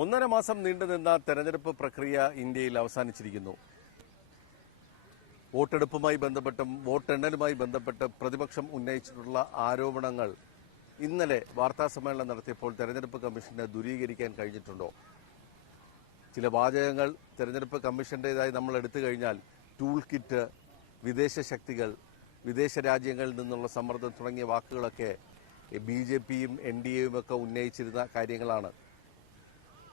ഒന്നര മാസം നീണ്ടുനിന്ന തെരഞ്ഞെടുപ്പ് പ്രക്രിയ ഇന്ത്യയിൽ അവസാനിച്ചിരിക്കുന്നു. വോട്ടെടുപ്പുമായി ബന്ധപ്പെട്ടും വോട്ടെണ്ണലുമായി ബന്ധപ്പെട്ട് പ്രതിപക്ഷം ഉന്നയിച്ചിട്ടുള്ള ആരോപണങ്ങൾ ഇന്നലെ വാർത്താ സമ്മേളനം നടത്തിയപ്പോൾ തെരഞ്ഞെടുപ്പ് കമ്മീഷന് ദൂരീകരിക്കാൻ കഴിഞ്ഞിട്ടുണ്ടോ? ചില വാചകങ്ങൾ തെരഞ്ഞെടുപ്പ് കമ്മീഷന്റേതായി നമ്മൾ എടുത്തു കഴിഞ്ഞാൽ ടൂൾ കിറ്റ് വിദേശ ശക്തികൾ വിദേശ രാജ്യങ്ങളിൽ നിന്നുള്ള സമ്മർദ്ദം തുടങ്ങിയ വാക്കുകളൊക്കെ ബി ജെ പിയും എൻ ഡി എയും ഒക്കെ ഉന്നയിച്ചിരുന്ന കാര്യങ്ങളാണ്.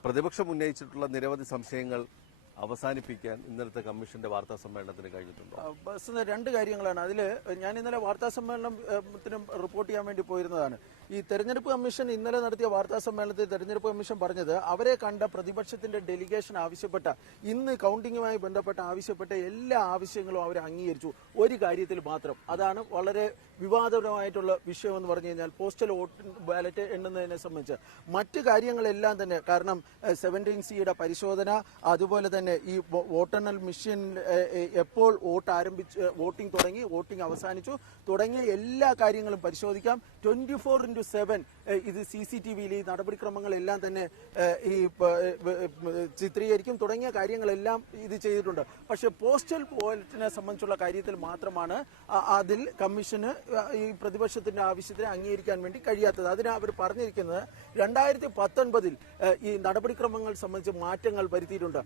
പ്രതിപക്ഷം ഉന്നയിച്ചിട്ടുള്ള നിരവധി സംശയങ്ങൾ അവസാനിപ്പിക്കാൻ ഇന്നലത്തെ കമ്മീഷന്റെ വാർത്താ സമ്മേളനത്തിന് കഴിഞ്ഞിട്ടുണ്ട്? രണ്ട് കാര്യങ്ങളാണ്. അതിൽ ഞാൻ ഇന്നലെ വാർത്താ സമ്മേളനത്തിനും റിപ്പോർട്ട് ചെയ്യാൻ വേണ്ടി പോയിരുന്നതാണ്. ഈ തെരഞ്ഞെടുപ്പ് കമ്മീഷൻ ഇന്നലെ നടത്തിയ വാർത്താ സമ്മേളനത്തിൽ തെരഞ്ഞെടുപ്പ് കമ്മീഷൻ പറഞ്ഞത് അവരെ കണ്ട പ്രതിപക്ഷത്തിന്റെ ഡെലിഗേഷൻ ആവശ്യപ്പെട്ട ഇന്ന് കൌണ്ടിങ്ങുമായി ബന്ധപ്പെട്ട ആവശ്യപ്പെട്ട എല്ലാ ആവശ്യങ്ങളും അവർ അംഗീകരിച്ചു. ഒരു കാര്യത്തിൽ മാത്രം. അതാണ് വളരെ വിവാദപരമായിട്ടുള്ള വിഷയം എന്ന് പറഞ്ഞു കഴിഞ്ഞാൽ പോസ്റ്റൽ വോട്ട് ബാലറ്റ് എണ്ണുന്നതിനെ സംബന്ധിച്ച്. മറ്റു കാര്യങ്ങളെല്ലാം തന്നെ കാരണം സെവന്റീൻ സിയുടെ പരിശോധന അതുപോലെ തന്നെ ഈ വോട്ടെണ്ണൽ മെഷീൻ എപ്പോൾ വോട്ട് ആരംഭിച്ച് വോട്ടിംഗ് തുടങ്ങി വോട്ടിംഗ് അവസാനിച്ചു. തുടങ്ങിയ എല്ലാ കാര്യങ്ങളും പരിശോധിക്കാം. ട്വന്റി ഫോർ ഇന്റു സെവൻ ഇത് സി സി ടി വിയിൽ ഈ നടപടിക്രമങ്ങളെല്ലാം തന്നെ ഈ ചിത്രീകരിക്കും. തുടങ്ങിയ കാര്യങ്ങളെല്ലാം ഇത് ചെയ്തിട്ടുണ്ട്. പക്ഷേ പോസ്റ്റൽ വോലറ്റിനെ സംബന്ധിച്ചുള്ള കാര്യത്തിൽ മാത്രമാണ് അതിൽ കമ്മീഷന് ഈ പ്രതിപക്ഷത്തിന്റെ ആവശ്യത്തിന് അംഗീകരിക്കാൻ വേണ്ടി കഴിയാത്തത്. അതിന് അവർ പറഞ്ഞിരിക്കുന്നത് രണ്ടായിരത്തി പത്തൊൻപതിൽ ഈ നടപടിക്രമങ്ങൾ സംബന്ധിച്ച് മാറ്റങ്ങൾ വരുത്തിയിട്ടുണ്ട്.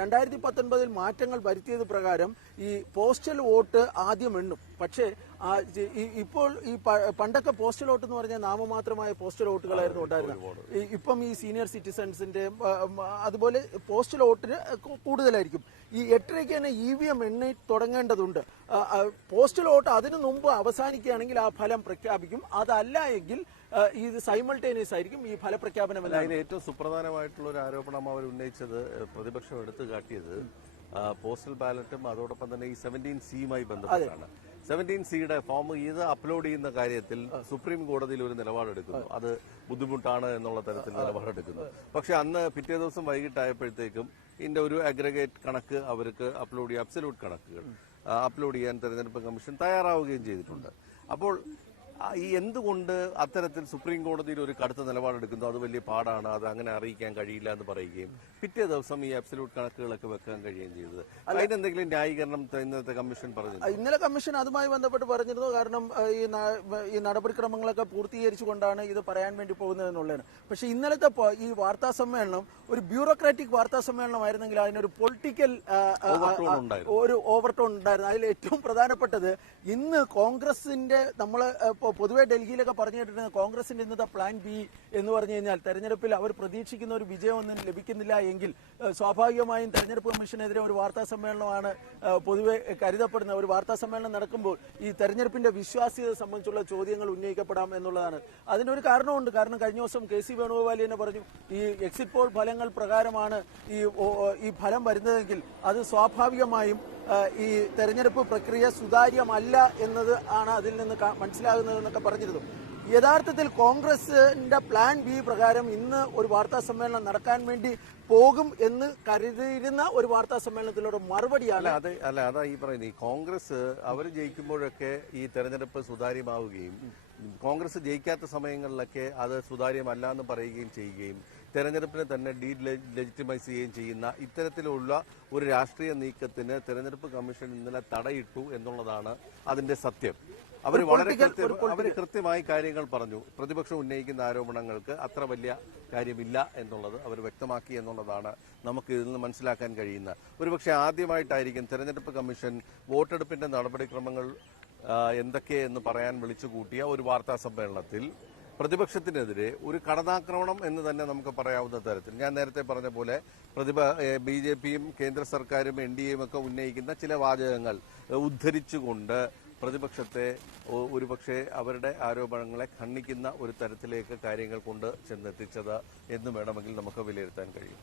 രണ്ടായിരത്തി പത്തൊൻപതിൽ മാറ്റങ്ങൾ വരുത്തിയത് പ്രകാരം ഈ പോസ്റ്റൽ വോട്ട് ആദ്യം എണ്ണും. പക്ഷേ ഇപ്പോൾ ഈ പണ്ടൊക്കെ പോസ്റ്റൽ വോട്ട് എന്ന് പറഞ്ഞാൽ നാമമാത്രമായ പോസ്റ്റൽ വോട്ടുകളായിരുന്നു ഉണ്ടായിരുന്നത്. ഇപ്പം ഈ സീനിയർ സിറ്റിസൺസിന്റെ അതുപോലെ പോസ്റ്റൽ വോട്ടിന് കൂടുതലായിരിക്കും. ഈ എട്ടരയ്ക്ക് തന്നെ ഇ വി എം എണ്ണി തുടങ്ങേണ്ടതുണ്ട്. പോസ്റ്റൽ വോട്ട് അതിനു മുമ്പ് അവസാനിക്കുകയാണെങ്കിൽ ആ ഫലം പ്രഖ്യാപിക്കും. അതല്ല എങ്കിൽ ഇത് സൈമൾട്ടേനിയസ് ആയിരിക്കും ഈ ഫലപ്രഖ്യാപനം അതിന് ഏറ്റവും സുപ്രധാനമായിട്ടുള്ള ഒരു ആരോപണം അവർ ഉന്നയിച്ചത് പ്രതിപക്ഷം എടുത്തു കാട്ടിയത് പോസ്റ്റൽ ബാലറ്റും അതോടൊപ്പം തന്നെ ഈ സെവന്റീൻ സിയുമായി ബന്ധപ്പെട്ടാണ്. സെവന്റീൻ സിയുടെ ഫോം ഇത് അപ്ലോഡ് ചെയ്യുന്ന കാര്യത്തിൽ സുപ്രീം കോടതിയിൽ ഒരു നിലപാടെടുക്കുന്നു. അത് ബുദ്ധിമുട്ടാണ് എന്നുള്ള തരത്തിൽ നിലപാടെടുക്കുന്നു. പക്ഷെ അന്ന് പിറ്റേ ദിവസം വൈകിട്ടായപ്പോഴത്തേക്കും ഇതിന്റെ ഒരു അഗ്രഗേറ്റ് കണക്ക് അവർക്ക് അപ്ലോഡ് ചെയ്യാൻ അബ്സല്യൂട്ട് കണക്കുകൾ അപ്ലോഡ് ചെയ്യാൻ തെരഞ്ഞെടുപ്പ് കമ്മീഷൻ തയ്യാറാവുകയും ചെയ്തിട്ടുണ്ട്. അപ്പോൾ ഈ എന്തുകൊണ്ട് അത്തരത്തിൽ സുപ്രീം കോടതിയിൽ ഒരു കടുത്ത നിലപാടെടുക്കുന്നു? അത് വലിയ പാടാണ്. അത് അങ്ങനെ അറിയിക്കാൻ കഴിയില്ല എന്ന് പറയുകയും പിറ്റേ ദിവസം ഈ അബ്സല്യൂട്ട് കണക്കുകളൊക്കെ വെക്കാൻ കഴിയുകയും ചെയ്തത്. അതിനെന്തെങ്കിലും ന്യായീകരണം ഇന്നത്തെ കമ്മീഷൻ പറഞ്ഞു ഇന്നലെ കമ്മീഷൻ അതുമായി ബന്ധപ്പെട്ട് പറഞ്ഞിരുന്നു. കാരണം ഈ നടപടിക്രമങ്ങളൊക്കെ പൂർത്തീകരിച്ചുകൊണ്ടാണ് ഇത് പറയാൻ വേണ്ടി പോകുന്നത് എന്നുള്ളതാണ്. പക്ഷെ ഇന്നലത്തെ ഈ വാർത്താ സമ്മേളനം ഒരു ബ്യൂറോക്രാറ്റിക് വാർത്താ സമ്മേളനമായിരുന്നെങ്കിൽ അതിനൊരു പൊളിറ്റിക്കൽ ഒരു ഓവർ ഒരു ഓവർടോൺ ഉണ്ടായിരുന്നു. അതിൽ ഏറ്റവും പ്രധാനപ്പെട്ടത് ഇന്ന് കോൺഗ്രസിന്റെ നമ്മൾ പൊതുവെ ഡൽഹിയിലൊക്കെ പറഞ്ഞു കേട്ടിട്ടുണ്ട് കോൺഗ്രസിന്റെ ഇന്നത്തെ പ്ലാൻ ബി എന്ന് പറഞ്ഞു കഴിഞ്ഞാൽ തെരഞ്ഞെടുപ്പിൽ അവർ പ്രതീക്ഷിക്കുന്ന ഒരു വിജയമൊന്നും ലഭിക്കുന്നില്ല എങ്കിൽ സ്വാഭാവികമായും തെരഞ്ഞെടുപ്പ് കമ്മീഷനെതിരെ ഒരു വാർത്താ സമ്മേളനമാണ് പൊതുവെ കരുതപ്പെടുന്ന ഒരു വാർത്താ സമ്മേളനം നടക്കുമ്പോൾ ഈ തെരഞ്ഞെടുപ്പിന്റെ വിശ്വാസ്യത സംബന്ധിച്ചുള്ള ചോദ്യങ്ങൾ ഉന്നയിക്കപ്പെടാം എന്നുള്ളതാണ്. അതിനൊരു കാരണമുണ്ട്. കാരണം കഴിഞ്ഞ ദിവസം കെ സി വേണുഗോപാൽ തന്നെ പറഞ്ഞു ഈ എക്സിറ്റ് പോൾ ഫലങ്ങൾ പ്രകാരമാണ് ഈ ഈ ഫലം വരുന്നതെങ്കിൽ അത് സ്വാഭാവികമായും ഈ തെരഞ്ഞെടുപ്പ് പ്രക്രിയ സുതാര്യമല്ല എന്നത് ആണ് അതിൽ നിന്ന് മനസ്സിലാകുന്നതെന്നൊക്കെ പറഞ്ഞിരുന്നു. യഥാർത്ഥത്തിൽ കോൺഗ്രസിന്റെ പ്ലാൻ ബി പ്രകാരം ഇന്ന് ഒരു വാർത്താ സമ്മേളനം നടക്കാൻ വേണ്ടി പോകും എന്ന് കരുതിയിരുന്ന ഒരു വാർത്താ സമ്മേളനത്തിലൂടെ മറുപടിയാണ് അത് അല്ല അതാ ഈ പറയുന്നത്. ഈ കോൺഗ്രസ് അവർ ജയിക്കുമ്പോഴൊക്കെ ഈ തെരഞ്ഞെടുപ്പ് സുതാര്യമാവുകയും കോൺഗ്രസ് ജയിക്കാത്ത സമയങ്ങളിലൊക്കെ അത് സുതാര്യമല്ല എന്ന് പറയുകയും ചെയ്യുകയും തെരഞ്ഞെടുപ്പിനെ തന്നെ ഡീ ലെജിറ്റിമൈസ് ചെയ്യുകയും ചെയ്യുന്ന ഇത്തരത്തിലുള്ള ഒരു രാഷ്ട്രീയ നീക്കത്തിന് തെരഞ്ഞെടുപ്പ് കമ്മീഷൻ ഇന്നലെ തടയിട്ടു എന്നുള്ളതാണ് അതിന്റെ സത്യം. അവർ വളരെ അവർ കൃത്യമായി കാര്യങ്ങൾ പറഞ്ഞു. പ്രതിപക്ഷം ഉന്നയിക്കുന്ന ആരോപണങ്ങൾക്ക് അത്ര വലിയ കാര്യമില്ല എന്നുള്ളത് അവർ വ്യക്തമാക്കി എന്നുള്ളതാണ് നമുക്ക് ഇതിൽ നിന്ന് മനസ്സിലാക്കാൻ കഴിയുന്ന ഒരുപക്ഷെ ആദ്യമായിട്ടായിരിക്കും തെരഞ്ഞെടുപ്പ് കമ്മീഷൻ വോട്ടെടുപ്പിന്റെ നടപടിക്രമങ്ങൾ എന്തൊക്കെയെന്ന് എന്തൊക്കെ എന്ന് പറയാൻ വിളിച്ചു കൂട്ടിയ ഒരു വാർത്താ സമ്മേളനത്തിൽ പ്രതിപക്ഷത്തിനെതിരെ ഒരു കടന്നാക്രമണം എന്ന് തന്നെ നമുക്ക് പറയാവുന്ന തരത്തിൽ. ഞാൻ നേരത്തെ പറഞ്ഞ പോലെ പ്രതിപ ബി ജെ പിയും കേന്ദ്ര സർക്കാരും എൻ ഡി എയും ഒക്കെ ഉന്നയിക്കുന്ന ചില വാചകങ്ങൾ ഉദ്ധരിച്ചുകൊണ്ട് പ്രതിപക്ഷത്തെ ഒരുപക്ഷെ അവരുടെ ആരോപണങ്ങളെ ഖണ്ഡിക്കുന്ന ഒരു തരത്തിലേക്ക് കാര്യങ്ങൾ കൊണ്ട് ചെന്നെത്തിച്ചത് എന്ന് വേണമെങ്കിൽ നമുക്ക് വിലയിരുത്താൻ കഴിയും.